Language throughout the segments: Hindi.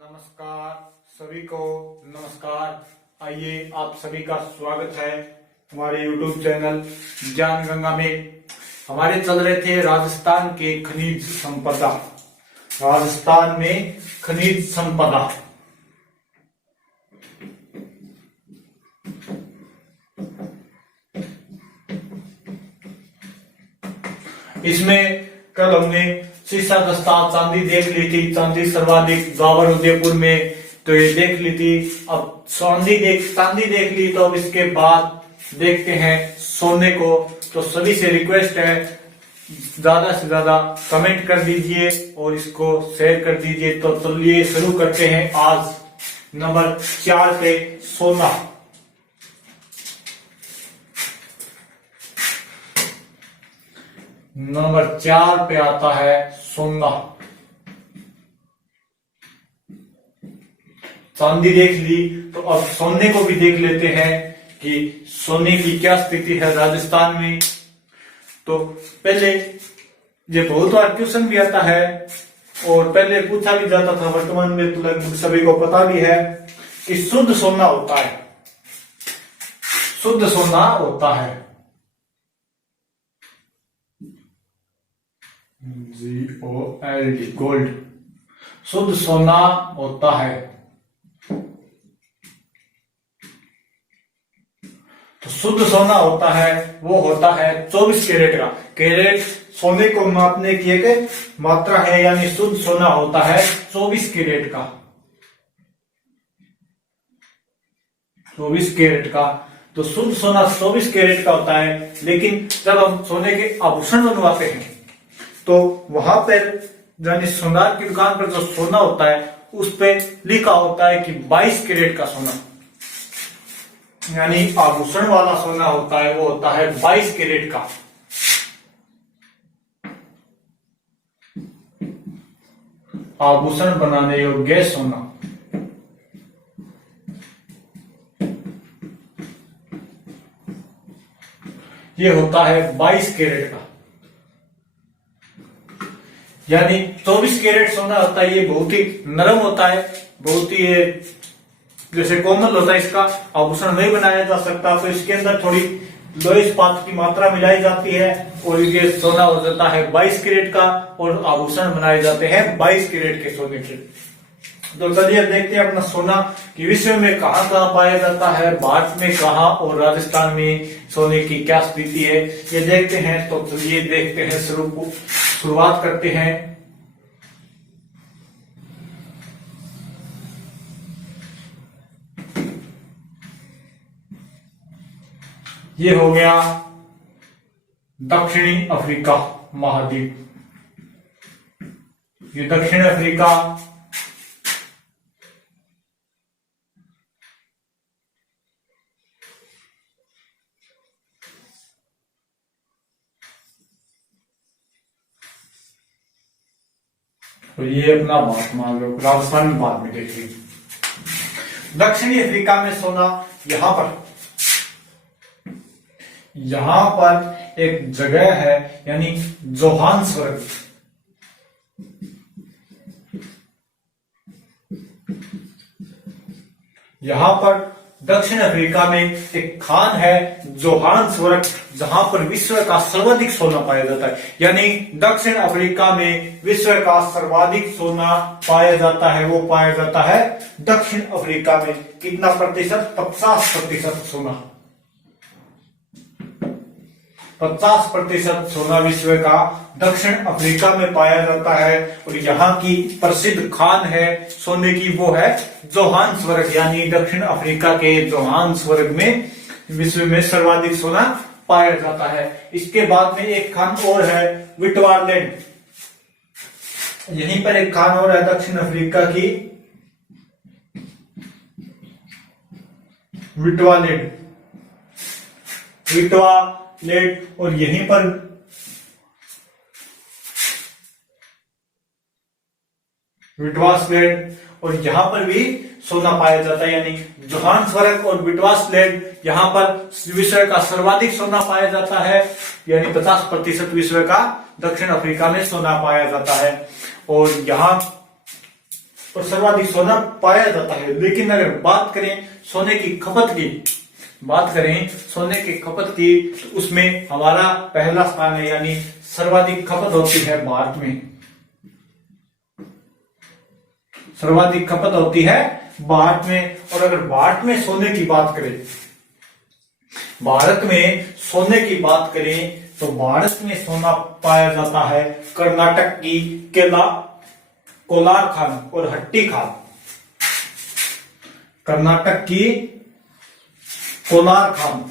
नमस्कार सभी को। नमस्कार। आइए आप सभी का स्वागत है हमारे YouTube चैनल ज्ञान गंगा में। हमारे चल रहे थे राजस्थान के खनिज संपदा। राजस्थान में खनिज संपदा। इसमें कल हमने शीशा दस्ता चांदी देख ली थी। चांदी सर्वाधिक जावर उदयपुर में, तो ये देख ली थी। अब चांदी देख ली, तो अब इसके बाद देखते हैं सोने को। तो सभी से रिक्वेस्ट है ज्यादा से ज्यादा कमेंट कर दीजिए और इसको शेयर कर दीजिए। तो चलिए शुरू करते हैं आज नंबर 4 पे सोना। नंबर 4 पे आता है सोना। चांदी देख ली, तो अब सोने को भी देख लेते हैं कि सोने की क्या स्थिति है राजस्थान में। तो पहले ये बहुत बार क्वेश्चन भी आता है और पहले पूछा भी जाता था, वर्तमान में तो लगभग सभी को पता भी है कि शुद्ध सोना होता है। शुद्ध सोना होता है GOLD, गोल्ड। शुद्ध सोना होता है। तो शुद्ध सोना होता है, वो होता है 24 कैरेट का। कैरेट सोने को मापने की एक मात्रा है, यानी शुद्ध सोना होता है 24 कैरेट का। 24 कैरेट का। तो शुद्ध सोना 24 कैरेट का होता है। लेकिन जब हम सोने के आभूषण बनवाते हैं तो वहां पर यानी सोनार की दुकान पर जो सोना होता है उस पे लिखा होता है कि 22 कैरेट का सोना, यानी आभूषण वाला सोना होता है वो होता है 22 कैरेट का। आभूषण बनाने योग्य सोना। ये होता है 22 कैरेट का, यानी 24 कैरेट सोना होता है। ये बहुत ही नरम होता है, बहुत ही जैसे कोमल होता है। इसका आभूषण नहीं बनाया जा सकता, तो इसके अंदर थोड़ी लोहे इस्पात की मात्रा मिलाई जाती है और ये सोना हो जाता है 22 कैरेट का और आभूषण बनाए जाते हैं 22 कैरेट के सोने के। तो चलिए देखते हैं अपना सोना कि विश्व में कहां कहां पाया जाता है, भारत में कहां और राजस्थान में सोने की क्या स्थिति है, ये देखते हैं। तो चलिए देखते हैं, शुरुआत करते हैं। ये हो गया दक्षिणी अफ्रीका महाद्वीप। ये दक्षिण अफ्रीका, तो ये अपना भारत मान लो, राजस्थान में बाद में देख लीजिए। दक्षिणी अफ्रीका में सोना यहां पर एक जगह है, यानी जोहान्सबर्ग। यहां पर दक्षिण अफ्रीका में एक खान है जोहान्सबर्ग, जहां पर विश्व का सर्वाधिक सोना पाया जाता है। यानी दक्षिण अफ्रीका में विश्व का सर्वाधिक सोना पाया जाता है, वो पाया जाता है दक्षिण अफ्रीका में। कितना प्रतिशत? 50% सोना। 50% सोना विश्व का दक्षिण अफ्रीका में पाया जाता है। और यहाँ की प्रसिद्ध खान है सोने की, वो है जोहान्सबर्ग, यानी दक्षिण अफ्रीका के जोहान्सबर्ग में विश्व में सर्वाधिक सोना पाया जाता है। इसके बाद में एक खान और है विटवारलैंड। यहीं पर एक खान और है दक्षिण अफ्रीका की, विटवारलैंड। और यहीं पर विटवासलैंड, और यहां पर भी सोना पाया जाता है। यानी जोहान्सबर्ग और विटवासलैंड, यहां पर विश्व का सर्वाधिक सोना पाया जाता है, यानी 50% विश्व का दक्षिण अफ्रीका में सोना पाया जाता है। और यहां और सर्वाधिक सोना पाया जाता है। लेकिन अगर बात करें सोने की खपत की, बात करें सोने की खपत की, तो उसमें हमारा पहला स्थान है, यानी सर्वाधिक खपत होती है भारत में। सर्वाधिक खपत होती है भारत में। और अगर भारत में सोने की बात करें, भारत में सोने की बात करें, तो भारत में सोना पाया जाता है कर्नाटक की कोलार खान और हट्टी खान। कर्नाटक की कोलार खान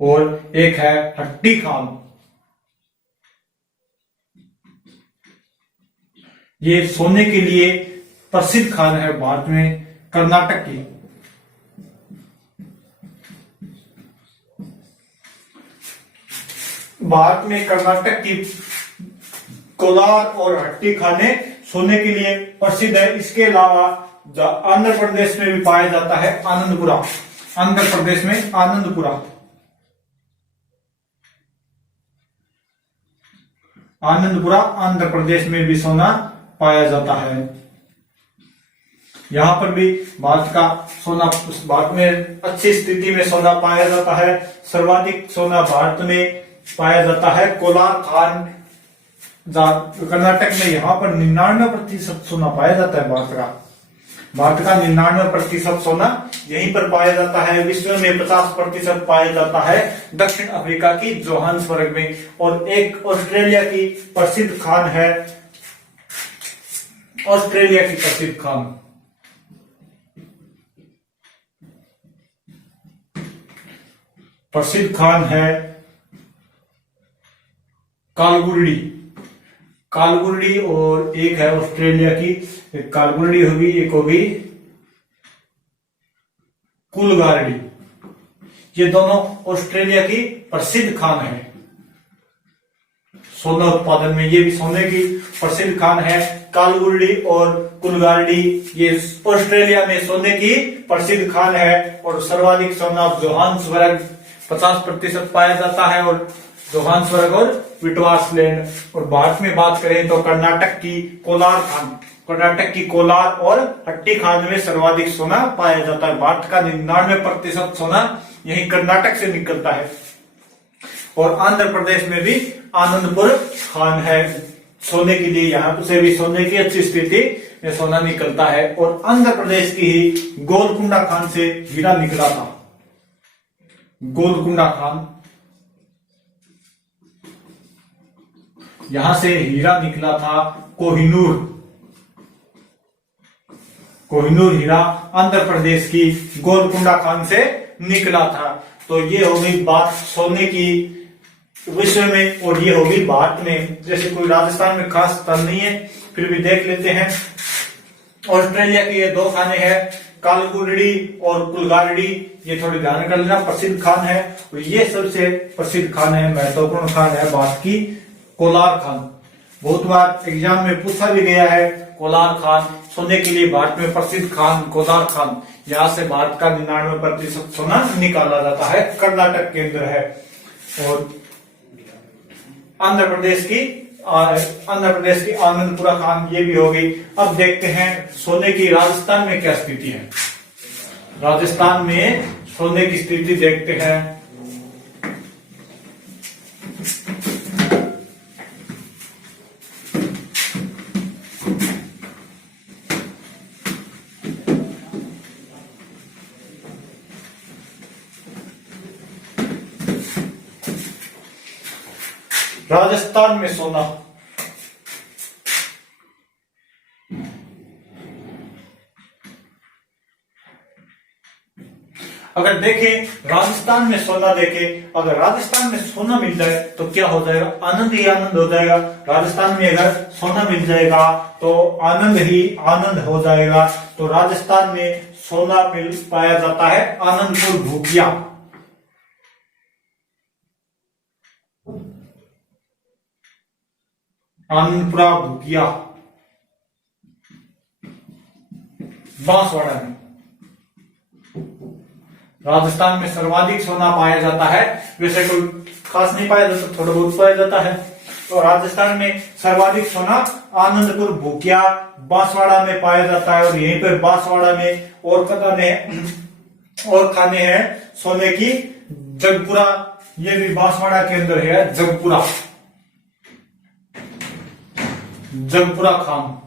और एक है हट्टी खान। ये सोने के लिए प्रसिद्ध खान है भारत में, कर्नाटक की। भारत में कर्नाटक की कोलार और हट्टी खाने सोने के लिए प्रसिद्ध है। इसके अलावा आंध्र प्रदेश में भी पाया जाता है आनंदपुरा। आंध्र प्रदेश में आनंदपुरा, आनंदपुरा आंध्र प्रदेश में भी सोना पाया जाता है। यहां पर भी भारत का सोना, भारत में अच्छी स्थिति में सोना पाया जाता है। सर्वाधिक सोना भारत में पाया जाता है कोलार खान कर्नाटक में। यहां पर 99% सोना पाया जाता है भारत का 99% सोना यहीं पर पाया जाता है। विश्व में 50% पाया जाता है दक्षिण अफ्रीका की जोहान्सबर्ग में। और एक ऑस्ट्रेलिया की प्रसिद्ध खान है, ऑस्ट्रेलिया की प्रसिद्ध खान, प्रसिद्ध खान है कालगुरडी। कालगुरडी और एक है ऑस्ट्रेलिया की, एक कालगुरडी होगी, एक होगी कुलगारडी। ये दोनों ऑस्ट्रेलिया की प्रसिद्ध खान है सोना उत्पादन में। ये भी सोने की प्रसिद्ध खान है कालगुरडी और कुलगारडी। ये ऑस्ट्रेलिया में सोने की प्रसिद्ध खान है। और सर्वाधिक सोना जोहान्सबर्ग 50% पाया जाता है, और जोहान्सबर्ग और विटवासलैंड। और भारत में बात करें तो कर्नाटक की कोलार खान, कर्नाटक की कोलार और हट्टी खान में सर्वाधिक सोना पाया जाता है। भारत का 99% सोना यही कर्नाटक से निकलता है। और आंध्र प्रदेश में भी आनंदपुर खान है सोने के लिए। यहां से भी सोने की अच्छी स्थिति में सोना निकलता है। और आंध्र प्रदेश की ही गोलकुंडा खान से हीरा निकला था। गोलकुंडा खान, यहां से हीरा निकला था कोहिनूर। कोहिनूर हीरा आंध्र प्रदेश की गोलकुंडा खान से निकला था। तो ये हो गई बात सोने की विश्व में, और ये होगी भारत में। जैसे कोई राजस्थान में खास स्थल नहीं है, फिर भी देख लेते हैं। ऑस्ट्रेलिया के ये दो खाने हैं, कालगुरडी और कुलगारडी। ये थोड़ी ध्यान कर लेना, प्रसिद्ध खान है। और ये सबसे प्रसिद्ध खान है, महत्वपूर्ण खान है भारत की कोलार खान। बहुत बार एग्जाम में पूछा भी गया है कोलार खान। सोने के लिए भारत में प्रसिद्ध खान कोलार खान। यहां से भारत का 99% सोना निकाला जाता है, कर्नाटक के अंदर है। और आंध्र प्रदेश की आनंदपुरा खान, ये भी हो गई। अब देखते हैं सोने की राजस्थान में क्या स्थिति है। राजस्थान में सोने की स्थिति देखते हैं। राजस्थान में सोना, अगर देखें राजस्थान में सोना देखें, अगर राजस्थान में सोना मिल जाए तो क्या हो जाएगा, आनंद ही आनंद हो जाएगा। राजस्थान में अगर सोना मिल जाएगा तो आनंद ही आनंद हो जाएगा। तो राजस्थान में सोना मिल पाया जाता है आनंदपुर भूकिया। आनंदपुरा भूकिया बांसवाड़ा में राजस्थान में सर्वाधिक सोना पाया जाता है। वैसे कोई खास नहीं पाया जाता, थोड़ा बहुत पाया जाता है। तो राजस्थान में सर्वाधिक सोना आनंदपुर, भूकिया, बांसवाड़ा में पाया जाता है। और यहीं पर बांसवाड़ा में और खाने हैं सोने की जगपुरा, ये भी बांसवाड़ा के अंदर है जगपुरा खान,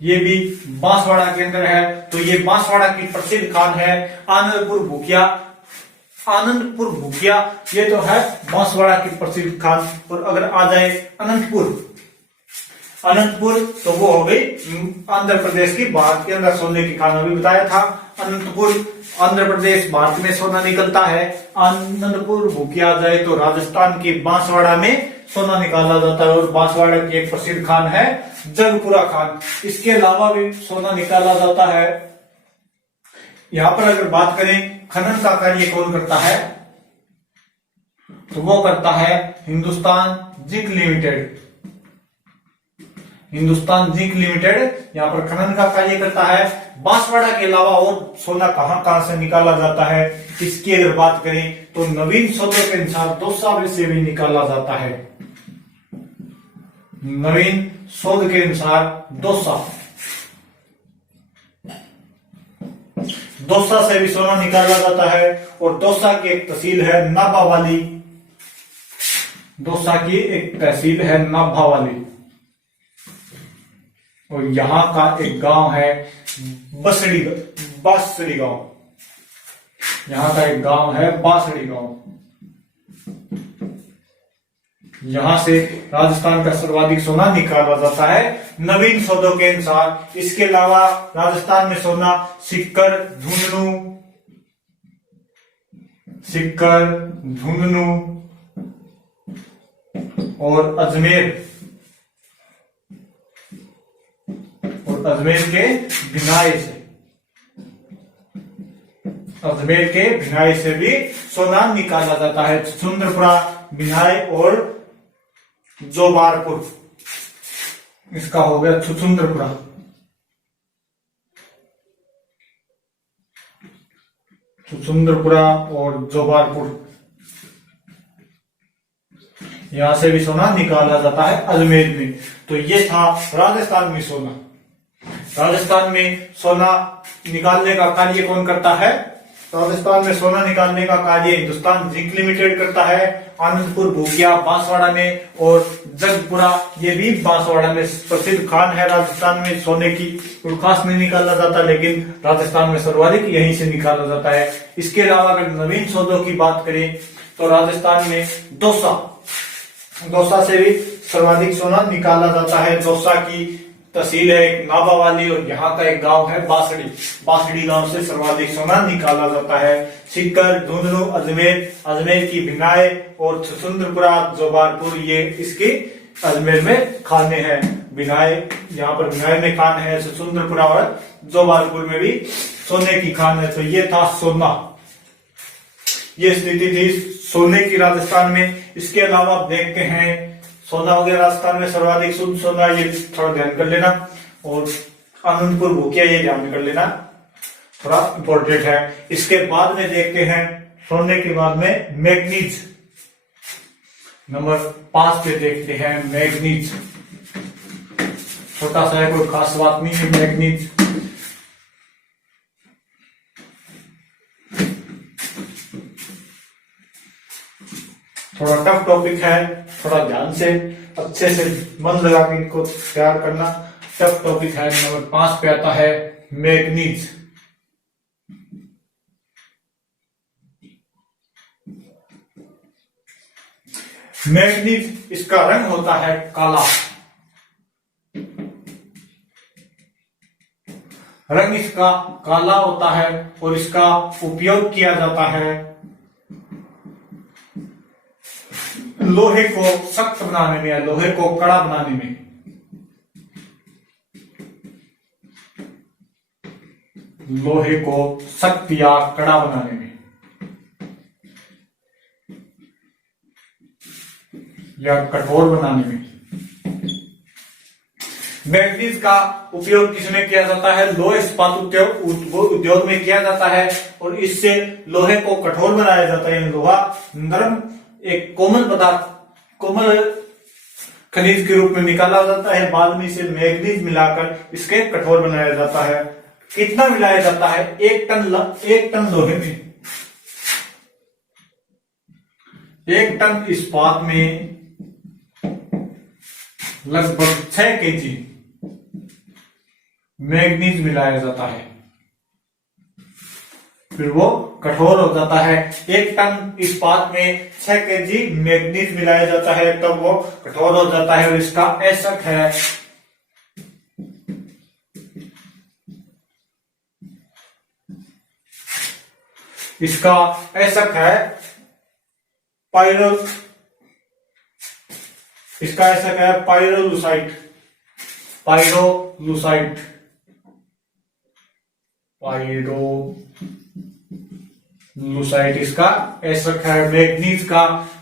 ये भी बांसवाड़ा के अंदर है। तो ये बांसवाड़ा की प्रसिद्ध खान है आनंदपुर भूकिया, ये तो है बांसवाड़ा की प्रसिद्ध खान। और अगर आ जाए अनंतपुर तो वो हो गई आंध्र प्रदेश की, भारत के अंदर सोने की खान अभी बताया था। अनंतपुर आंध्र प्रदेश, भारत में सोना निकलता है। आनंदपुर भूकिया आ जाए तो राजस्थान के बांसवाड़ा में सोना निकाला जाता है। और बांसवाड़ा की एक प्रसिद्ध खान है जगपुरा खान। इसके अलावा भी सोना निकाला जाता है। यहां पर अगर बात करें खनन का कार्य कौन करता है, तो वो करता है हिंदुस्तान जिंक लिमिटेड यहाँ पर खनन का कार्य करता है। बांसवाड़ा के अलावा और सोना कहां से निकाला जाता है, इसकी अगर बात करें तो नवीन शोधों के अनुसार दौसा से भी निकाला जाता है। नवीन शोध के अनुसार दौसा से भी सोना निकाला जाता है। और दौसा की एक तहसील है नाभावाली, और यहाँ का एक गांव है बासड़ी गांव, यहाँ का एक गांव है बासड़ी गांव। यहां से राजस्थान का सर्वाधिक सोना निकाला जाता है नवीन शोधों के अनुसार। इसके अलावा राजस्थान में सोना सिक्कर, झुंझुनू और अजमेर के भिनाई से भी सोना निकाला जाता है। छुंदरपुरा, भिनाई और जोबारपुर, इसका हो गया छुंदरपुरा। और जोबारपुर, यहां से भी सोना निकाला जाता है अजमेर में। तो ये था राजस्थान में सोना। राजस्थान में सोना निकालने का कार्य कौन करता है? राजस्थान में सोना निकालने का कार्य हिंदुस्तान जिंक लिमिटेड करता है। आनंदपुर भूकिया बांसवाड़ा में और जगपुरा ये भी बांसवाड़ा में प्रसिद्ध खान है। राजस्थान में सोने की कोई खास नहीं निकाला जाता, लेकिन राजस्थान में सर्वाधिक यहीं से निकाला जाता है। इसके अलावा अगर नवीन शोधों की बात करें तो राजस्थान में दौसा से भी सर्वाधिक सोना निकाला जाता है। दौसा की तहसील है नाभावाली और यहाँ का एक गांव है बासड़ी गांव से सर्वाधिक सोना निकाला जाता है। सिक्कर, झुंझुनू, अजमेर की भिनाई और छुंदरपुरा, जोबारपुर ये इसके अजमेर में खाने हैं। यहाँ पर भिनाई में खान है, छुंदरपुरा और जोबारपुर में भी सोने की खान है। तो ये था सोना, ये स्थिति थी सोने की राजस्थान में। इसके अलावा आप देखते हैं सोना हो गया राजस्थान में सर्वाधिक शुद्ध सोना, ये थोड़ा ध्यान कर लेना। और आनंदपुर भूकिया ये ध्यान कर लेना, थोड़ा इंपॉर्टेंट है। इसके बाद में देखते हैं सोने के बाद में मैग्नीज, नंबर 5 पे देखते हैं मैग्नीज। छोटा सा है, कोई खास बात नहीं है मैग्नीज। थोड़ा टफ टॉपिक है, थोड़ा ध्यान से अच्छे से मन लगा के इनको तैयार करना। टफ टॉपिक है। नंबर 5 पे आता है मैग्नीज। मैग्नीज इसका रंग होता है काला, रंग इसका काला होता है और इसका उपयोग किया जाता है लोहे को सख्त बनाने में या लोहे को कड़ा बनाने में। लोहे को सख्त या कड़ा बनाने में या कठोर बनाने में। मैग्नीज का उपयोग किसमें किया जाता है? लोह इस्पात उद्योग में किया जाता है और इससे लोहे को कठोर बनाया जाता है। लोहा नरम एक कोमल खनिज के रूप में निकाला जाता है। बाद में इसे मैग्नीज मिलाकर इसके कठोर बनाया जाता है। कितना मिलाया जाता है? 1 टन लोहे में, 1 टन इस्पात में लगभग 6 केजी मैग्नीज मिलाया जाता है, फिर वो कठोर हो जाता है। 1 टन इस्पात में 6 केजी मैग्नीज मिलाया जाता है, तब वो कठोर हो जाता है। और इसका एसक है पाइरोलुसाइट। इसका एसक है।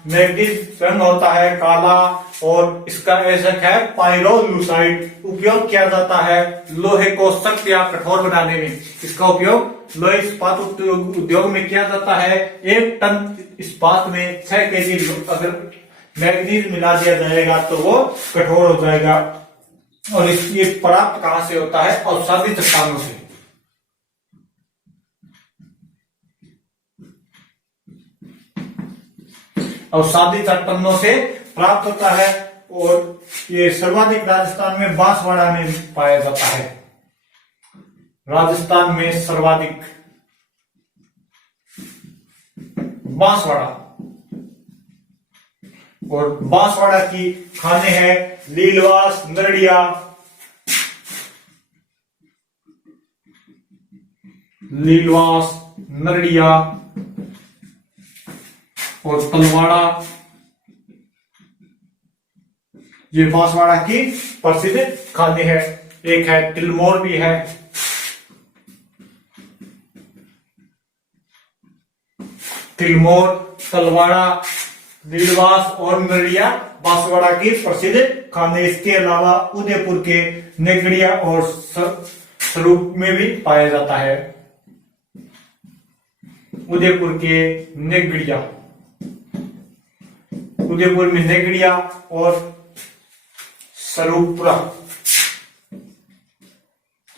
मैग्नीज स्वयं होता है काला और इसका एसक है पाइरोलुसाइट। उपयोग किया जाता है लोहे को सख्त या कठोर बनाने में। इसका उपयोग लोहे इस्पात उद्योग में किया जाता है। 1 टन इस्पात में 6 केजी अगर मैग्नीज मिला दिया जाएगा तो वो कठोर हो जाएगा। और ये प्राप्त कहां से होता है? अवसादी चट्टानों से। अवसादी चट्टानों से प्राप्त होता है और ये सर्वाधिक राजस्थान में बांसवाड़ा में पाया जाता है। राजस्थान में सर्वाधिक बांसवाड़ा। और बांसवाड़ा की खाने हैं लीलवास, नरडिया और तलवाड़ा। ये बांसवाड़ा की प्रसिद्ध खाने हैं। एक है तिलमोर भी है। तिलमोर, तलवाड़ा, नीलवास और नरडिया बांसवाड़ा की प्रसिद्ध खाने। इसके अलावा उदयपुर के नेगड़िया और स्वरूप में भी पाया जाता है। उदयपुर में नेगड़िया और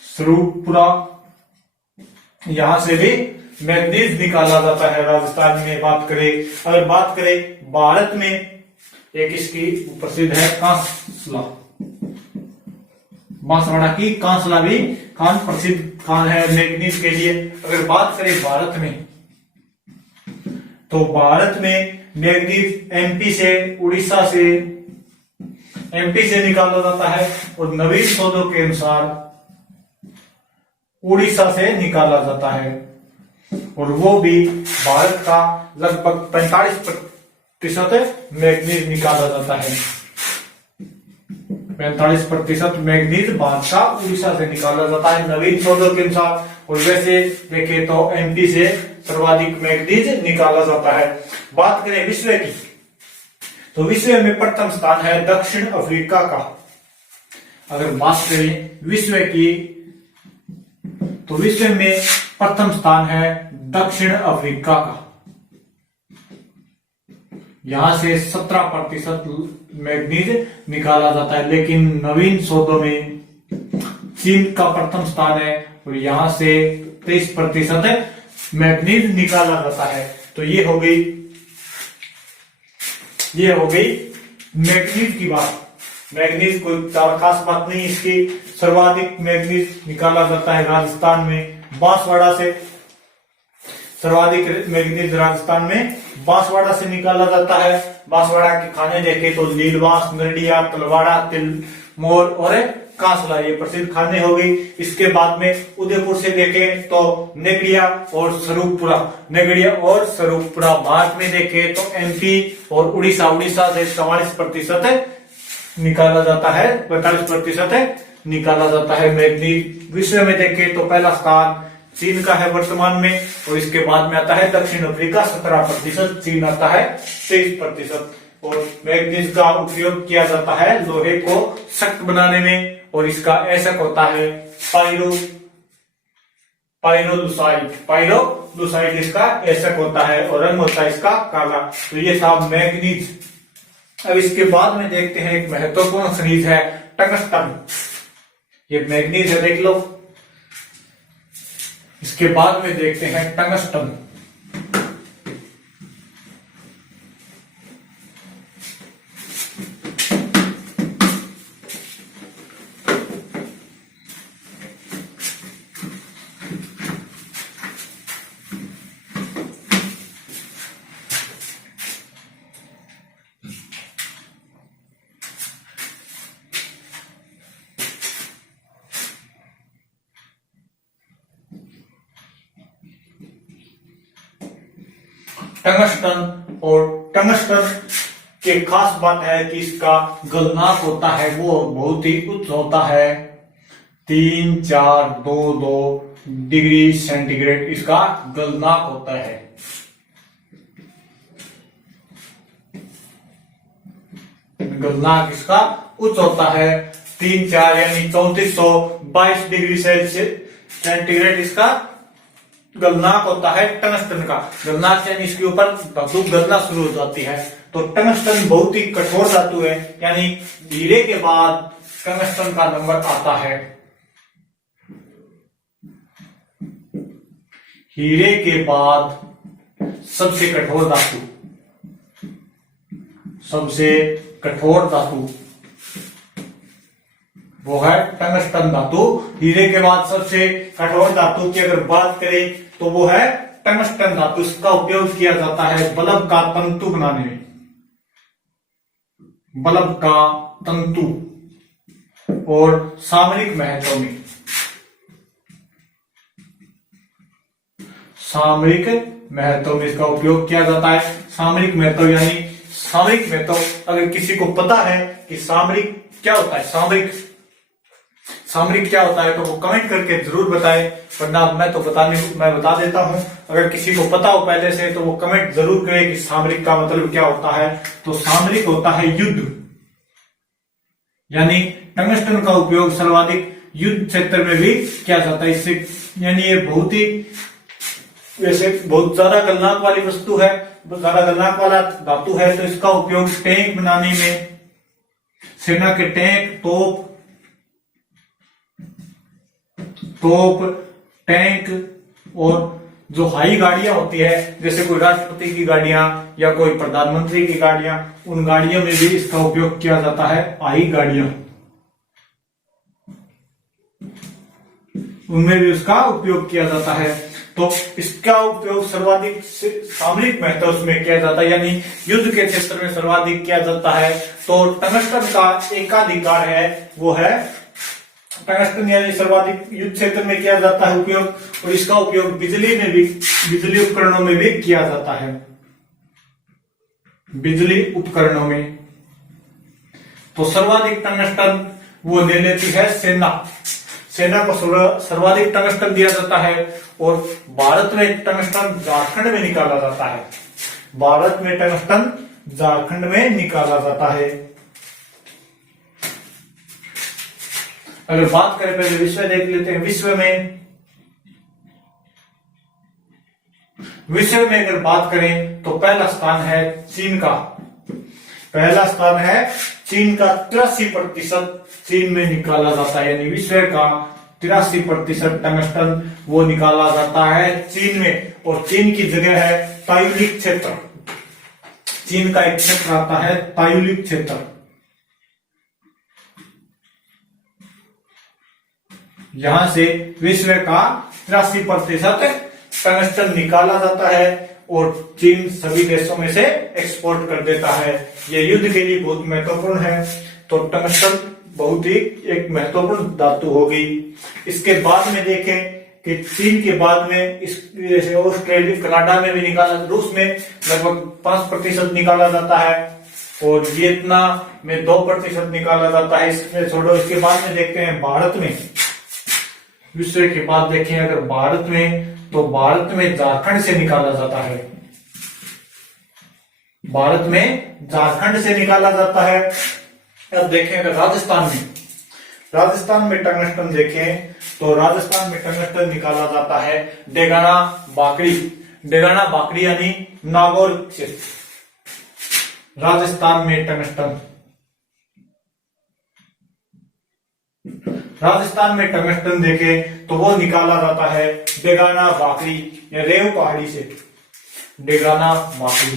स्वरूपुरा यहां से भी मैग्नीज निकाला जाता है। राजस्थान में अगर बात करें भारत में, एक इसकी प्रसिद्ध है कांसला। बांसवाड़ा की कांसला भी खान प्रसिद्ध खान है मैग्नीज के लिए। अगर बात करें भारत में, तो भारत में मैग्नीज एमपी से निकाला जाता है। और नवीन शोधों के अनुसार उड़ीसा से निकाला जाता है। और वो भी भारत का लगभग 45% मैग्नीज निकाला जाता है। 45% मैग्नीज भारत का उड़ीसा से निकाला जाता है नवीन शोधों के अनुसार। और वैसे देखें तो एमपी से सर्वाधिक मैग्नीज निकाला जाता है। बात करें विश्व की, तो विश्व में प्रथम स्थान है दक्षिण अफ्रीका का। अगर बात करें विश्व की, तो विश्व में प्रथम स्थान है दक्षिण अफ्रीका का। यहां से 17% मैग्नीज निकाला जाता है। लेकिन नवीन शोधों में चीन का प्रथम स्थान है और यहां से 23% मैग्नीज निकाला जाता है। तो ये हो गई मैग्नीज की बात। मैग्नीज कोई खास बात नहीं, इसकी सर्वाधिक मैग्नीज निकाला जाता है राजस्थान में बांसवाड़ा से। सर्वाधिक मैग्नीज राजस्थान में बांसवाड़ा से निकाला जाता है। बांसवाड़ा के खाने देखें तो लीलवास, नरडिया, तलवाड़ा, तिलमोर और कांसला, ये प्रसिद्ध खाने हो गई। इसके बाद में उदयपुर से देखें तो नेगड़िया और स्वरूपुरा। भारत में देखें तो एमपी और उड़ीसा से 44% निकाला जाता है, 45% निकाला जाता है मैग्नीज। विश्व में देखें तो पहला स्थान चीन का है वर्तमान में। और इसके बाद में आता है दक्षिण अफ्रीका 17%, चीन आता है 23%। और मैग्नीज का उपयोग किया जाता है लोहे को सख्त बनाने में। और इसका एसक होता है पाइरोलुसाइट इसका एसक होता है और रंग होता है इसका काला। तो ये था मैग्नीज। अब इसके बाद में देखते हैं एक महत्वपूर्ण खनिज है टंगस्टन। ये मैग्नीज है, देख लो। इसके बाद में देखते हैं टंगस्टन। टंगस्टन और टंगस्टन की खास बात है कि इसका गलनांक होता है वो बहुत ही उच्च होता है, 3,422 डिग्री सेंटीग्रेड इसका गलनांक होता है। गलनांक इसका उच्च होता है 3,4 यानी 3422 डिग्री सेंटीग्रेड इसका गलनांक होता है टंगस्टन का। गलनांक यानी इसके ऊपर धातु गलना शुरू हो जाती है। तो टंगस्टन बहुत ही कठोर धातु है, यानी हीरे के बाद टंगस्टन का नंबर आता है। हीरे के बाद सबसे कठोर धातु, सबसे कठोर धातु वो है टंगस्टन धातु। हीरे के बाद सबसे कठोर धातु की अगर बात करें तो वो है टंगस्टन धातु। इसका उपयोग किया जाता है बल्ब का तंतु बनाने में, बल्ब का तंतु और सामरिक महत्व में। सामरिक महत्व में इसका उपयोग किया जाता है। सामरिक महत्व यानी सामरिक महत्व अगर किसी को पता है कि सामरिक क्या होता है, सामरिक क्या होता है, तो वो कमेंट करके जरूर बताएं, वरना मैं बता देता हूं। अगर किसी को पता हो पहले से तो वो कमेंट जरूर करे कि सामरिक का मतलब क्या होता है। तो सामरिक होता है युद्ध, यानी टंगस्टन का उपयोग सर्वाधिक युद्ध क्षेत्र में भी किया जाता है। इससे यानी ये बहुत ही वैसे बहुत ज्यादा गलनांक वाली वस्तु है, ज्यादा गलनांक वाला धातु है। तो इसका उपयोग टैंक बनाने में, सेना के टैंक, तोप, टैंक और जो हाई गाड़ियां होती है, जैसे कोई राष्ट्रपति की गाड़ियां या कोई प्रधानमंत्री की गाड़ियां, उन गाड़ियों में भी इसका उपयोग किया जाता है। हाई गाड़ियां, उनमें भी उसका उपयोग किया जाता है। तो इसका उपयोग सर्वाधिक सामरिक महत्व में किया जाता है, यानी युद्ध के क्षेत्र में सर्वाधिक किया जाता है। तो टंगस्टन का एकाधिकार है, वो है टंगस्टन, यानी सर्वाधिक युद्ध क्षेत्र में किया जाता है उपयोग। और इसका उपयोग बिजली उपकरणों में भी किया जाता है, बिजली उपकरणों में। तो सर्वाधिक टंगस्टन वो ले लेती है सेना को सर्वाधिक टंगस्टन दिया जाता है। और भारत में टंगस्टन झारखंड में निकाला जाता है, भारत में टंगस्टन झारखंड में निकाला जाता है। अगर बात करें, पहले विश्व देख लेते हैं। विश्व में अगर बात करें तो पहला स्थान है चीन का, पहला स्थान है चीन का। 83% चीन में निकाला जाता है, यानी विश्व का 83% टंगस्टन वो निकाला जाता है चीन में। और चीन की जगह है तायुलिक क्षेत्र, चीन का एक क्षेत्र आता है तायुलिक क्षेत्र। यहां से विश्व का 83% टंगस्टन निकाला जाता है और चीन सभी देशों में से एक्सपोर्ट कर देता है। यह युद्ध के लिए बहुत महत्वपूर्ण है। तो टंगस्टन बहुत ही एक महत्वपूर्ण धातु हो गई। इसके बाद में देखें कि चीन के बाद में जैसे ऑस्ट्रेलिया, कनाडा में भी निकाला, रूस में लगभग 5% निकाला जाता है और वियतनाम में 2% निकाला जाता है। इसमें छोड़ो, इसके बाद में देखते हैं भारत में। विश्व के बाद देखें अगर भारत में, तो भारत में झारखंड से निकाला जाता है, भारत में झारखंड से निकाला जाता है। अब देखें अगर राजस्थान में टंगस्टन देखें तो राजस्थान में टंगस्टन निकाला जाता है डेगाना बाकड़ी यानी नागौर क्षेत्र, राजस्थान में टंगस्टन, राजस्थान में टंगस्टन देखे तो वो निकाला जाता है डेगाना बाकरी या रेव पहाड़ी से, डेगाना बाकरी,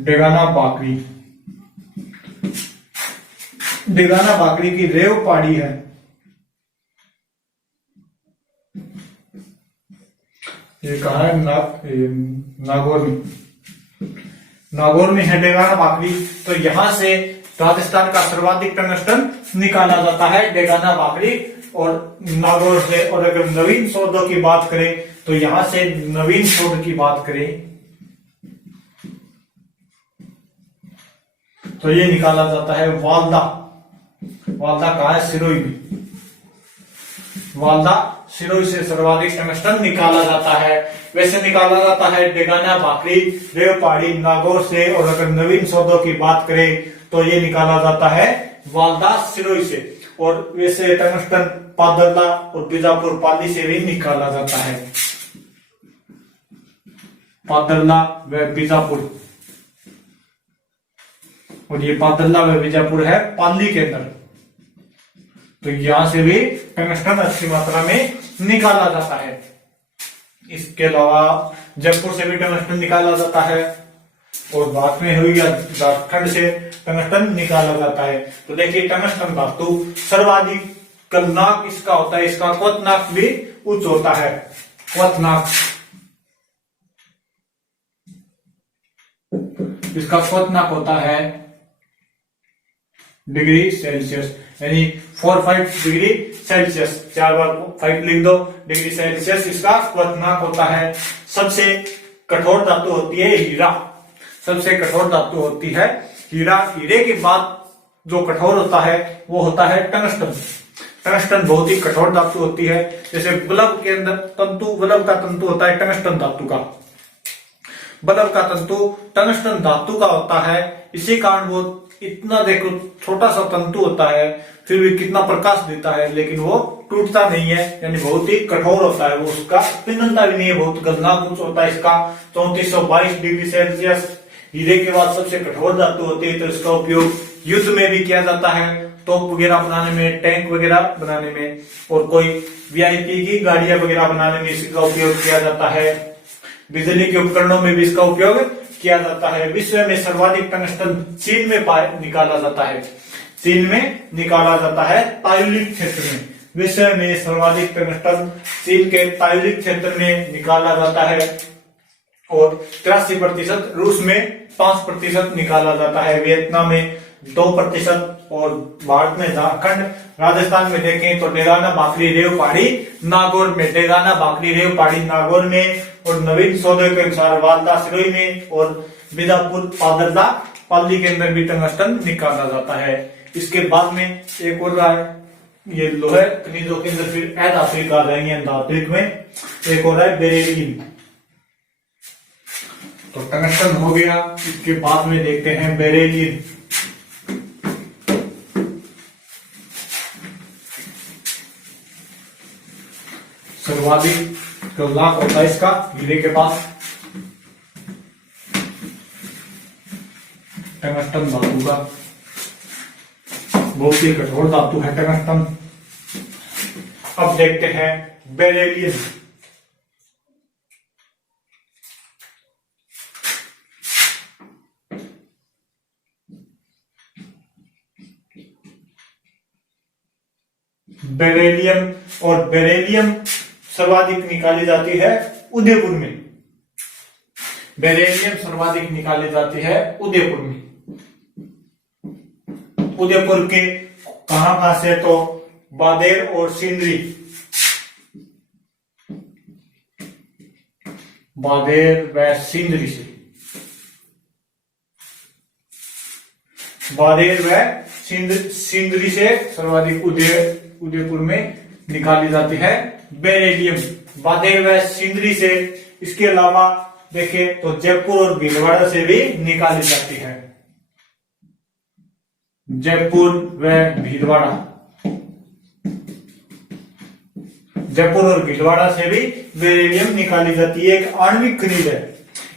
डेगाना बाकरी, डेगाना बाकरी की रेव पहाड़ी है। ये कहा है नागौर में, नागौर में है डेगाना बाकरी। तो यहां से राजस्थान का सर्वाधिक टंगस्टन निकाला जाता है डेगाना बाकरी और नागौर से। और अगर नवीन शोधों की बात करें तो यहां से नवीन शोध की बात करें तो ये निकाला जाता है वालदा, वालदा कहा है सिरोही में, वालदा सिरोही से सर्वाधिक टंगस्टन निकाला जाता है। वैसे निकाला जाता है डेगाना बाकरी रेव पहाड़ी नागौर से। और अगर नवीन शोधों की बात करें तो ये निकाला जाता है वालदा सिरोही से। और वैसे टंगस्टन पादरला और बीजापुर पाली से भी निकाला जाता है, पादरला व बीजापुर। और ये पादरला व बीजापुर है पाली के अंदर। तो यहां से भी टंगस्टन अच्छी मात्रा में निकाला जाता है। इसके अलावा जयपुर से भी टंगस्टन निकाला जाता है और बाद में हुई झारखंड से टंगस्टन निकाला जाता है। तो देखिए टंगस्टन धातु सर्वाधिक कलनाक इसका होता है, इसका क्वथनाक भी उच्च होता है, क्वथनाक, इसका क्वथनाक होता है डिग्री सेल्सियस, यानी 45 डिग्री सेल्सियस, 4 बार 5 लिख दो, डिग्री सेल्सियस इसका क्वथनाक होता है। सबसे कठोर धातु होती है हीरा, सबसे कठोर धातु होती है हीरा। हीरे के बाद जो कठोर होता है वो होता है टंगस्टन। टंगस्टन बहुत ही कठोर धातु होती है। जैसे बल्ब के अंदर तंतु, बल्ब का तंतु होता है टंगस्टन धातु का, बल्ब का तंतु टंगस्टन धातु का होता है। इसी कारण वो इतना देखो छोटा सा तंतु होता है फिर भी कितना प्रकाश देता है, लेकिन वो टूटता नहीं है, यानी बहुत ही कठोर होता है वो, उसका पिघलता भी नहीं है, बहुत गलनाक उच्च होता है इसका 3422 डिग्री सेल्सियस। हीरे के बाद सबसे कठोर धातु होती है तो इसका उपयोग युद्ध में भी किया जाता है, तोप वगैरह बनाने में, टैंक वगैरह बनाने में, और कोई वीआईपी की गाड़ियां वगैरह बनाने में इसका उपयोग किया जाता है। बिजली के उपकरणों में भी इसका उपयोग किया जाता है। विश्व में सर्वाधिक टंगस्टन चीन में निकाला जाता है, चीन में निकाला जाता है तायुलिक क्षेत्र में। विश्व में सर्वाधिक टंगस्टन चीन के तायुलिक क्षेत्र में निकाला जाता है और 83%, रूस में 5% निकाला जाता है, वियतनाम में 2% और भारत में झारखंड राजस्थान में देखें तो डेगाना बाकरी रेव पहाड़ी नागौर में, डेगाना बाकरी रेव पहाड़ी नागौर में, और नवीन शोधों के अनुसार वालदा सिरोही में और बीजापुर पादरला पाली के अंदर भी टंगस्टन निकाला जाता है। इसके बाद में एक और रहा है ये लोहे खनिजों के अंदर फिर अधातु निकाल रहे हैं धातु में, एक और है बेरिलियम। तो टंगस्टन हो गया, इसके बाद में देखते हैं बेरिलियम। सर्वाधिक लाख होता है इसका हीरे के पास, टंगस्टन धातु का, बहुत ही कठोर धातु है टंगस्टन। अब देखते हैं बेरिलियम। बेरिलियम, और बेरिलियम सर्वाधिक निकाली जाती है उदयपुर में, बेरिलियम सर्वाधिक निकाली जाती है उदयपुर में। उदयपुर के कहां से तो बादेर और सिंदरी, बादेर व सिंदरी से, बादेर व सिंदरी से सर्वाधिक उदयपुर में निकाली जाती है बेरिलियम, बादेर व सिंदरी से। इसके अलावा देखें तो जयपुर और भीलवाड़ा से भी निकाली जाती है, जयपुर व भीलवाड़ा, जयपुर और भीलवाड़ा से भी बेरिलियम निकाली जाती है। एक आणविक खनिज है,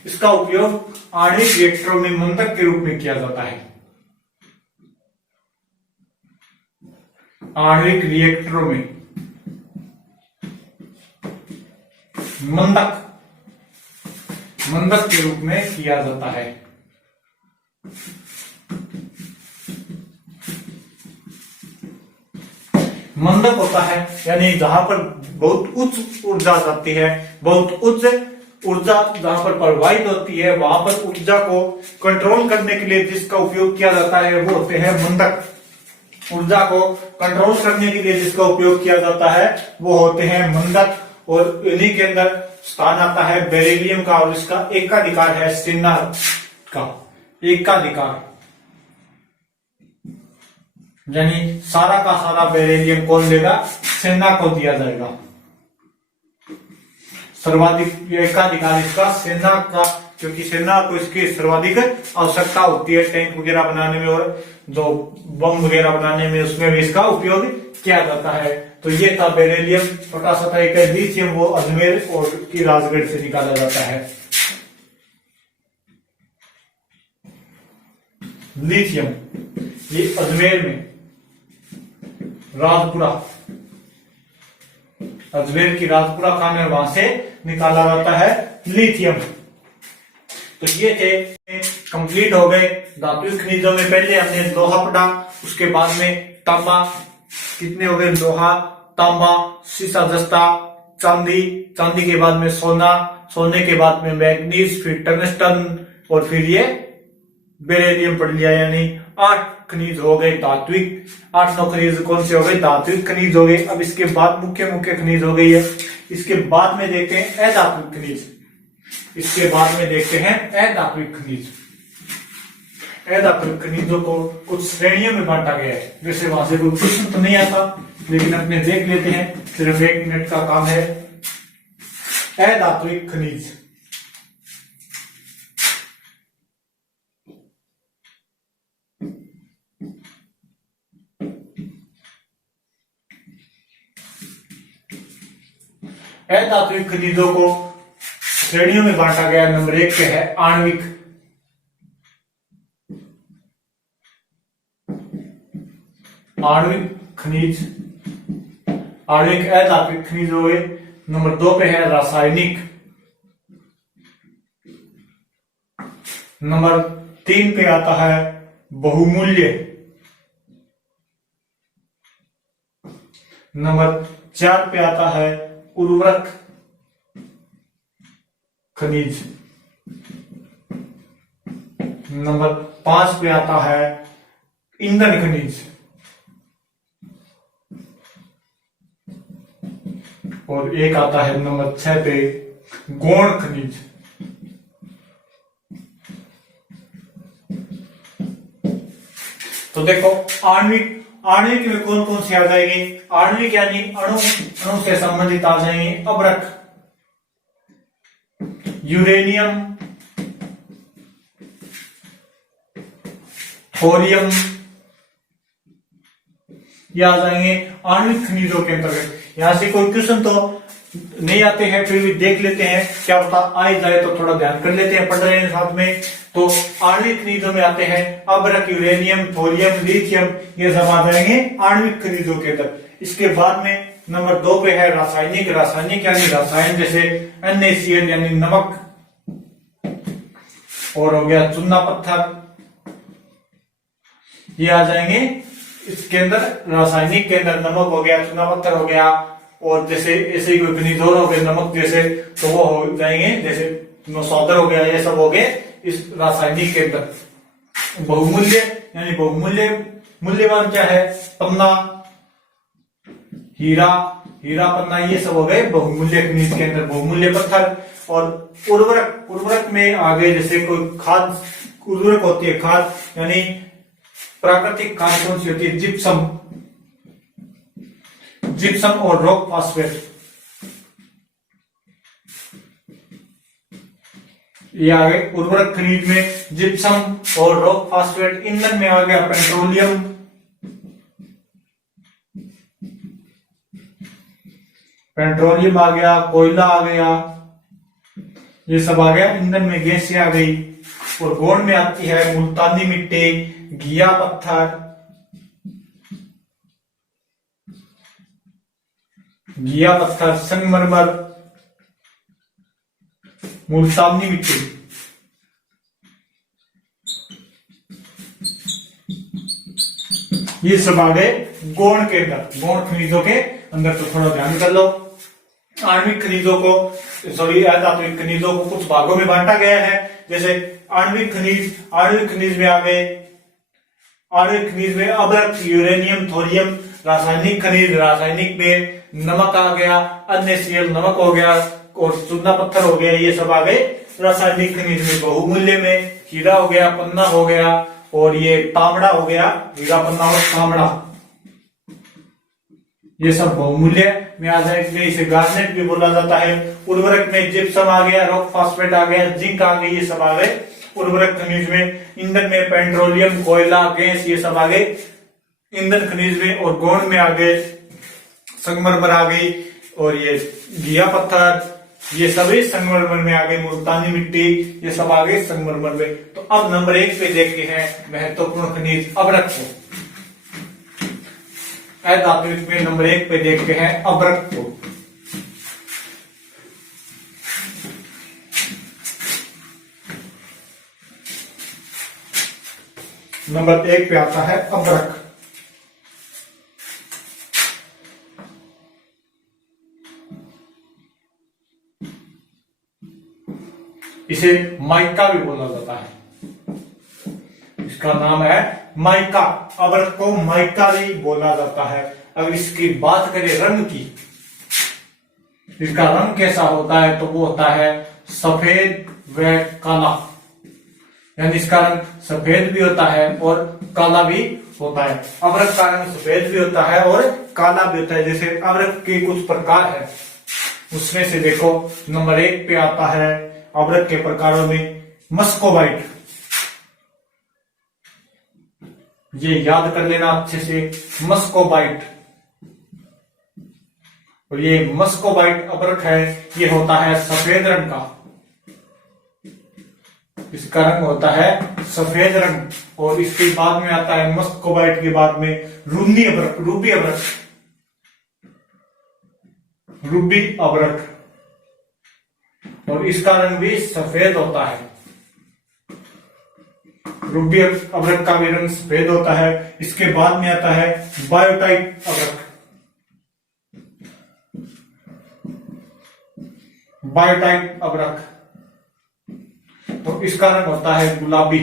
इसका उपयोग आणविक रिएक्टरों में मंदक के रूप में किया जाता है। आणविक रिएक्टरों में मंदक के रूप में किया जाता है। मंदक होता है यानी जहां पर बहुत उच्च ऊर्जा जाती है, बहुत उच्च ऊर्जा जहां पर प्रवाहित होती है, वहां पर ऊर्जा को कंट्रोल करने के लिए जिसका उपयोग किया जाता है वो होते हैं मंदक। ऊर्जा को कंट्रोल करने के लिए जिसका उपयोग किया जाता है वो होते हैं मंदक, और इन्हीं के अंदर स्थान आता है बेरिलियम का, और इसका एकाधिकार है सेना का। एकाधिकार यानी सारा का सारा बेरिलियम कौन देगा? सेना को दिया जाएगा। सर्वाधिक एकाधिकार इसका सेना का, क्योंकि सेना को इसकी सर्वाधिक आवश्यकता होती है टैंक वगैरह बनाने में और जो बम वगैरह बनाने में, उसमें भी इसका उपयोग किया जाता है। तो ये था बेरिलियम, छोटा सा था। एक लिथियम, वो अजमेर और की राजगढ़ से निकाला जाता है। लिथियम ये अजमेर में, राजपुरा, अजमेर की राजपुरा खान है, वहां से निकाला जाता है लिथियम। तो ये थे, कंप्लीट हो गए धात्विक खनिजों में। पहले हमने लोहा पढ़ा, उसके बाद में तांबा, कितने हो गए? लोहा, तांबा, सीसा जस्ता, चांदी, चांदी के बाद में सोना, सोने के बाद में मैग्नीज, फिर टंगस्टन, और फिर ये बेरिलियम पढ़ लिया। यानी 8 खनिज हो गए धात्विक। 8-9 खनिज कौन से हो गए? धात्विक खनिज हो गए। अब इसके बाद मुख्य मुख्य खनिज हो गई है। इसके बाद में देखते हैं अधात्विक खनिज। इसके बाद में देखते हैं अधात्विक खनिज। अधात्विक खनिजों को कुछ श्रेणियों में बांटा गया है। जैसे वहां से कोई प्रश्न तो नहीं आता, लेकिन अपने देख लेते हैं, सिर्फ 1 मिनट का काम है। अधात्विक खनिज, अधात्विक खनिजों को श्रेणियों में बांटा गया। नंबर 1 पे है आणविक। आणविक खनिज, आणविक अधात्विक खनिज हो गए। नंबर 2 पे है रासायनिक। नंबर 3 पे आता है बहुमूल्य। नंबर 4 पे आता है उर्वरक खनिज। नंबर 5 पे आता है ईंधन खनिज। और एक आता है नंबर 6 पे गौण खनिज। तो देखो आणविक, आणविक में कौन कौन से आ जाएंगे? आणविक यानी अणु, अणु से संबंधित आ जाएंगे अभ्रक, यूरेनियम, थोरियम, ये आ जाएंगे आणविक खनिजों के अंतर्गत। यहां से कोई क्वेश्चन तो नहीं आते हैं, फिर भी देख लेते हैं, क्या पता आ जाए तो थोड़ा ध्यान कर लेते हैं, पढ़ रहे हैं साथ में। तो आणविक खनिजों में आते हैं अभ्रक, यूरेनियम, थोरियम, लिथियम, ये सब आ जाएंगे आणविक खनिजों के अंदर। इसके बाद में नंबर 2 पे है रासायनिक। रासायनिक यानी रसायन, जैसे NaCl यानी नमक, और हो गया चूना पत्थर, ये आ जाएंगे इसके अंदर। रासायनिक के अंदर नमक हो गया, चूना पत्थर हो गया, और जैसे ऐसे ही कोई खनिज और हो गए नमक जैसे, तो वो हो जाएंगे, जैसे नौसौदर हो गया, ये सब हो गए इस रासायनिक के अंदर। बहुमूल्य यानी बहुमूल्य, मूल्यवान क्या है? पन्ना, हीरा, हीरा पन्ना, ये सब हो गए बहुमूल्य खनिज के अंदर, बहुमूल्य पत्थर। और उर्वरक, उर्वरक में आ गए जैसे कोई खाद, उर्वरक होती है खाद, यानी प्राकृतिक खाद कौन सी होती है? जिप्सम, जिप्सम और रॉक फास्फेट, ये आ गए उर्वरक खनिज में, जिप्सम और रॉक फास्फेट। ईंधन में आ गया पेट्रोलियम, पेट्रोलियम आ गया, कोयला आ गया, ये सब आ गया। ईंधन में गैसें आ गई। और गौण में आती है मुल्तानी मिट्टी, घिया पत्थर, संगमरमर, मुल्तानी मिट्टी। ये सब आ गए गौण के अंदर, गौण खनिजों के अंदर। तो थोड़ा ध्यान कर लो, आणविक खनिजों को, सॉरी धात्विक खनिजों को कुछ भागों में बांटा गया है। जैसे आणविक खनिज में आ गए, आणविक खनिज में अभ्रक, यूरेनियम, थोरियम। रासायनिक खनिज, रासायनिक में नमक आ गया, NaCl नमक हो गया, और चूना पत्थर हो गया, ये सब आ गए रासायनिक खनिज में। बहुमूल्य में हीरा हो गया, पन्ना हो गया, और ये तांबड़ा हो गया, हीरा, पन्ना और तांबड़ा, ये सब बहुमूल्य में आ जाएंगे। इसे गार्नेट भी बोला जाता है। उर्वरक में जिप्सम आ गया, रॉक फास्फेट आ गया, जिंक आ गई, ये सब आ गए उर्वरक खनिज में। ईंधन में पेट्रोलियम, कोयला, गैस, ये सब आ गए ईंधन खनिज में। और गौण में आ गए संगमरमर आ गई, और ये घिया पत्थर, ये सभी संगमरमर में आ गए। मुल्तानी मिट्टी, ये सब आ गए संगमरमर में। तो अब नंबर 1 पे देखते हैं महत्वपूर्ण खनिज अभ्रक को। धात्विक में नंबर 1 पे देखते हैं अभ्रक को। नंबर 1 पे आता है अभ्रक। इसे माइका भी बोला जाता है, इसका नाम है माइका। अभ्रक को माइका भी बोला जाता है। अगर इसकी बात करें रंग की, इसका रंग कैसा होता है, तो वो होता है सफेद व काला। यानी इसका रंग सफेद भी होता है और काला भी होता है। अभ्रक का रंग सफेद भी होता है और काला भी होता है। जैसे अभ्रक के कुछ प्रकार है, उसमें से देखो नंबर 1 पे आता है अभ्रक के प्रकारों में मस्कोबाइट। ये याद कर लेना अच्छे से, मस्कोबाइट। और ये मस्कोबाइट अभ्रक है, ये होता है सफेद रंग का, इसका रंग होता है सफेद रंग। और इसके बाद में आता है मस्कोबाइट के बाद में रूबी अभ्रक, रूबी अभ्रक, और इसका रंग भी सफेद होता है। रूबी अभ्रक का भी रंग सफेद होता है। इसके बाद में आता है बायोटाइट अभ्रक, बायोटाइट अभ्रक, तो इसका रंग होता है गुलाबी।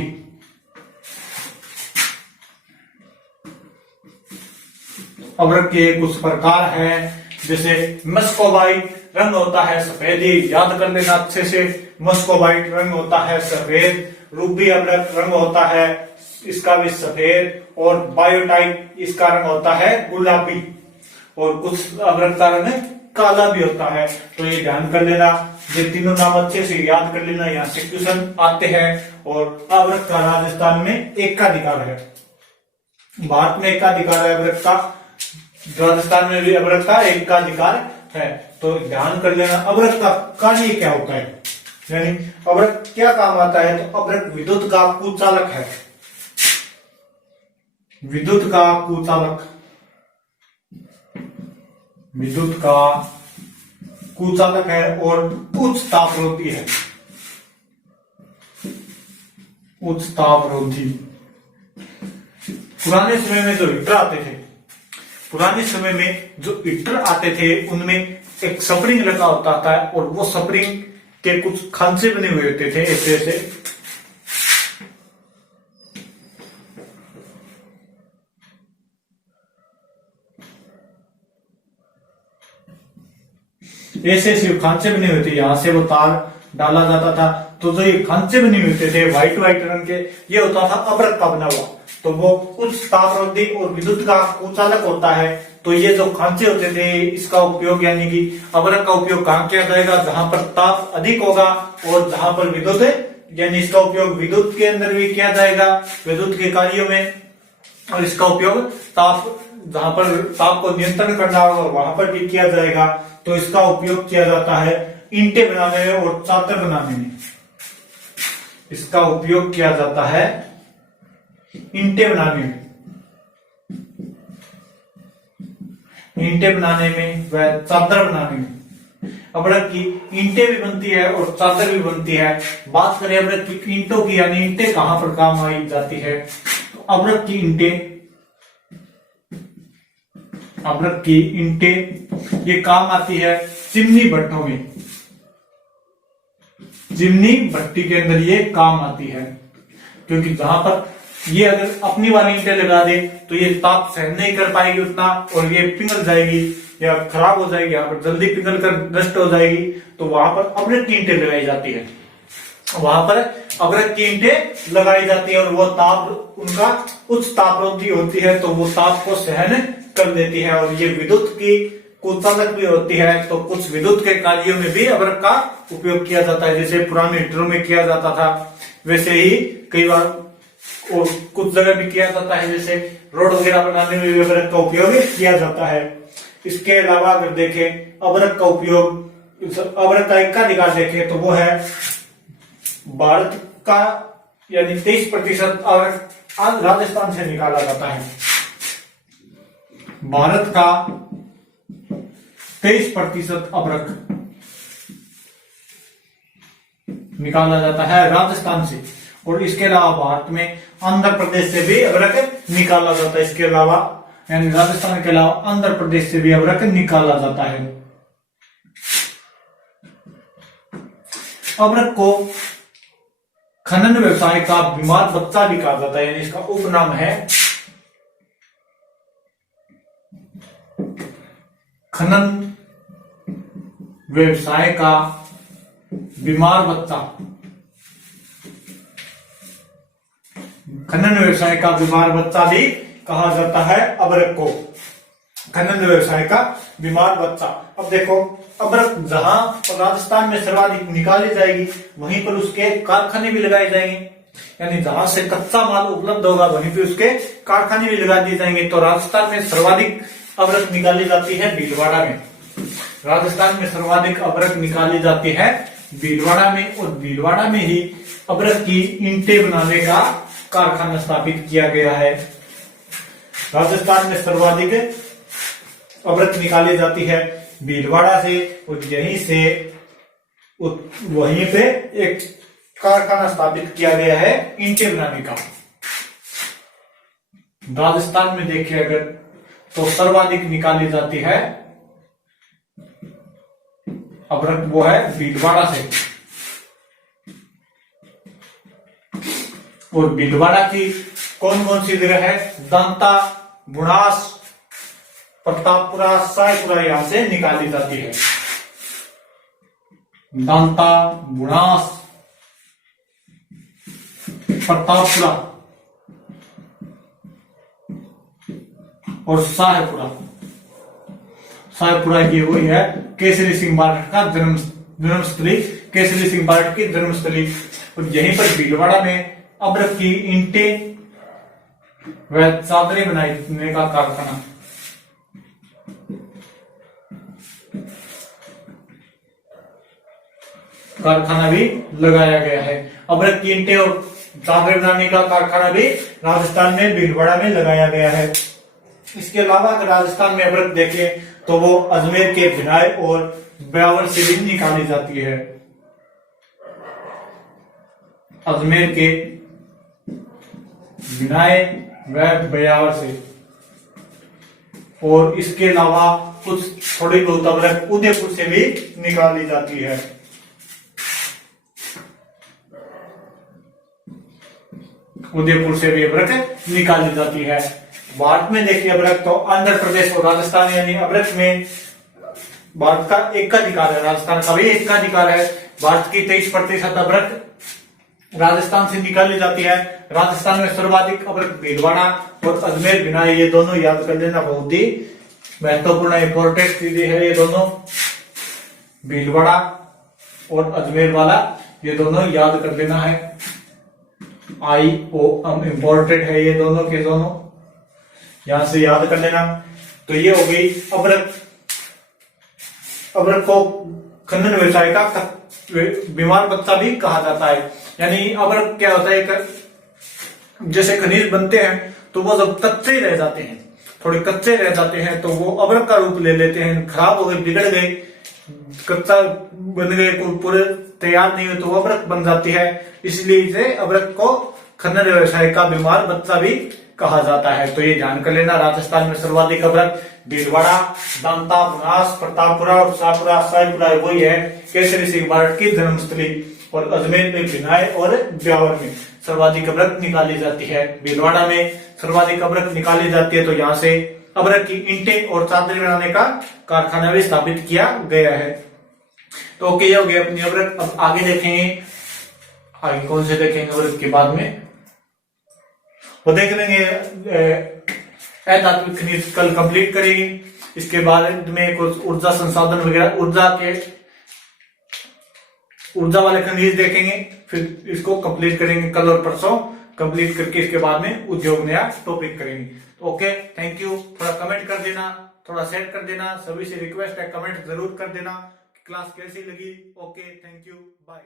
अभ्रक के कुछ प्रकार हैं, जैसे मस्कोबाइट रंग होता है सफेद, याद कर लेना अच्छे से, मस्कोबाइट रंग होता है सफेद। रूबी अभ्रक रंग होता है इसका भी सफेद, और बायोटाइट इसका रंग होता है गुलाबी, और कुछ अभ्रक का रंग काला भी होता है। तो ये ध्यान कर लेना, ये तीनों नाम अच्छे से याद कर लेना, यहाँ से क्वेश्चन आते हैं। और अभ्रक का राजस्थान में एकाधिकार है, भारत में एकाधिकार है अभ्रक का, राजस्थान में भी अभ्रक का एकाधिकार है। तो ध्यान कर लेना अभ्रक का कार्य क्या होता है, यानी अभ्रक क्या काम आता है। तो अभ्रक विद्युत का कुचालक है, विद्युत का कुचालक, विद्युत का कुचालक है, और उच्च तापरोधी है, उच्च तापरोधी। पुराने समय में जो हीटर आते थे, पुराने समय में जो हीटर आते थे उनमें एक स्प्रिंग लगा होता था, और वो स्प्रिंग के कुछ खांचे बने हुए होते थे ऐसे ऐसे। ऐसे ऐसे खांचे बने हुए थे, यहां से वो तार डाला जाता था। तो जो ये खांचे बने हुए थे व्हाइट व्हाइट रंग के, ये होता था अभ्रक का बना हुआ। तो वो उच्च तापरोधी और विद्युत का कुचालक होता है। तो ये जो खांचे होते थे, इसका उपयोग यानी कि अभ्रक का उपयोग कहाँ किया जाएगा, जहां पर ताप अधिक होगा और जहां पर विद्युत है, यानी इसका उपयोग विद्युत के अंदर भी किया जाएगा, विद्युत के कार्यों में। और इसका उपयोग ताप जहां पर ताप को नियंत्रण करना होगा वहां पर भी किया जाएगा। तो इसका उपयोग किया जाता है ईंटें बनाने में और चादर बनाने में। इसका उपयोग किया जाता है ईंटें बनाने में, ईंटें बनाने में व चादर बनाने में। अबरक की ईंटें भी बनती है और चादर भी बनती है। बात करें अबरक की ईंटों की, यानी ईंटें कहां पर काम आई जाती है, तो अबरक की ईंटें ये काम आती है चिमनी भट्टों में, चिमनी भट्टी के अंदर ये काम आती है। क्योंकि जहां पर ये अगर अपनी वाली ईंटें लगा दे तो ये ताप सहन नहीं कर पाएगी उतना, और ये पिघल जाएगी या खराब हो जाएगी, यहाँ पर जल्दी पिघल कर नष्ट हो जाएगी। तो वहां पर अबरक की ईंटें लगाई जाती है, वहां पर अबरक की ईंटें लगाई जाती है और वो ताप उनका उच्च तापरोधी होती है, तो वो ताप को सहन कर देती है। और ये विद्युत की उत्पादक भी होती है, तो कुछ विद्युत के कार्यों में भी अबरक का उपयोग किया जाता है। जैसे पुराने हीटरों में किया जाता था, वैसे ही कई बार और कुछ जगह भी किया जाता है, जैसे रोड वगैरह बनाने में भी अबरक का उपयोग किया जाता है। इसके अलावा अगर देखें अबरक का उपयोग, अबरक का एकाधिकार देखें तो वो है भारत का, यानी 23% अबरक आज राजस्थान से निकाला जाता है। भारत का 23% अबरक निकाला जाता है राजस्थान से। और इसके अलावा भारत में आंध्र प्रदेश से भी अबरक निकाला जाता है। इसके अलावा यानी राजस्थान के अलावा आंध्र प्रदेश से भी अबरक निकाला जाता है। अबरक को खनन व्यवसाय का बीमार बच्चा भी कहा जाता है, यानी इसका उपनाम है खनन व्यवसाय का बीमार बच्चा। खनन व्यवसाय का बीमार बच्चा भी कहा जाता है अबरक को, खनन व्यवसाय का बीमार बच्चा। अब देखो अबरक जहां राजस्थान में सर्वाधिक निकाली जाएगी वहीं पर उसके कारखाने भी लगाए जाएंगे, यानी जहां से कच्चा माल उपलब्ध होगा वहीं पे उसके कारखाने भी लगा दिए जाएंगे। तो राजस्थान में सर्वाधिक अबरक निकाली जाती है भीलवाड़ा में, राजस्थान में सर्वाधिक अबरक निकाली जाती है भीलवाड़ा में, और भीलवाड़ा में ही अबरक की ईंटें बनाने का कारखाना स्थापित किया गया है। राजस्थान में सर्वाधिक अबरक निकाली जाती है भीलवाड़ा से, और यहीं से वहीं पे एक कारखाना स्थापित किया गया है ईंटें बनाने का। राजस्थान में देखिए अगर तो सर्वाधिक निकाली जाती है अबरक, वो है भीलवाड़ा से। और भीलवाड़ा की कौन कौन सी जगह है, दांता, बुनास, प्रतापपुरा, सायपुरा, यहां से निकाली जाती है। दांता, बुनास, प्रतापपुरा और सायपुरा। सायपुरा की हुई है केसरी सिंह बारठ का जन्मस्थली, केसरी सिंह बारठ की जन्मस्थली। और यहीं पर भीलवाड़ा में अबरक की ईंटें व चादरें बनाने का कारखाना भी लगाया गया है। अबरक की ईंटें और चादरें बनाने का कारखाना भी राजस्थान में भीलवाड़ा में लगाया गया है। इसके अलावा अगर राजस्थान में अबरक देखें तो वो अजमेर के भिनाई और ब्यावर से भी निकाली जाती है। अजमेर के भिनाई व ब्यावर से, और इसके अलावा कुछ थोड़ी बहुत अबरक उदयपुर से भी निकाली जाती है। उदयपुर से भी अबरक निकाली जाती है। भारत में देखिए अबरक तो आंध्र प्रदेश और राजस्थान, यानी अबरक में भारत का एकाधिकार है, राजस्थान का भी एकाधिकार है। भारत की 23% अबरक राजस्थान से निकाली जाती है। राजस्थान में सर्वाधिक अबरक भीलवाड़ा और अजमेर भिनाई, ये दोनों याद कर लेना, बहुत ही महत्वपूर्ण इंपॉर्टेंट चीजें है ये दोनों। भीलवाड़ा और अजमेर वाला ये दोनों याद कर लेना है, IOM इंपॉर्टेंट है ये दोनों के दोनों। यहां से याद कर लेना। तो ये हो गई अभ्रक। अभ्रक को खनन व्यवसाय का बीमार बच्चा भी कहा जाता है। यानी अभ्रक क्या होता है, जैसे खनिज बनते हैं तो वो जब कच्चे रह जाते हैं, थोड़े कच्चे रह जाते हैं, तो वो अभ्रक का रूप ले लेते हैं। खराब हो गए, बिगड़ गए, कच्चा बन गए, कोई पूरे तैयार नहीं हुए तो वो अभ्रक बन जाती है। इसलिए इसे अभ्रक को खनन व्यवसाय का बीमार बच्चा भी कहा जाता है। तो ये ध्यान कर लेना। राजस्थान में सर्वाधिक अभ्रक भीलवाड़ा, दांता, बनास, प्रतापपुरा और शाहपुरा, सायपुरा वही है। केसरी सिंह भारत की जन्मस्थली। और अजमेर में, भिनाय और ब्यावर में सर्वाधिक अभ्रक निकाली जाती है। भीलवाड़ा में सर्वाधिक अभ्रक निकाली जाती है। तो यहाँ से अभ्रक की ईंटें और चादर बनाने का कारखाना भी स्थापित किया गया है। तो ओके, ये हो गया अपनी अभ्रक। अब आगे देखेंगे, आगे कौन से देखेंगे अभ्रक के बाद में, वो देख लेंगे अधात्विक खनिज कल कंप्लीट करेंगे। इसके बाद में कुछ ऊर्जा संसाधन वगैरह, ऊर्जा वाले खनिज देखेंगे। फिर इसको कंप्लीट करेंगे कल और परसों। कंप्लीट करके इसके बाद में उद्योग नया टॉपिक करेंगे। Okay, thank you. थोड़ा कमेंट कर देना, थोड़ा शेयर कर देना। सभी से रिक्वेस्ट है, कमेंट जरूर कर देना क्लास कैसी लगी। Okay, thank you, bye.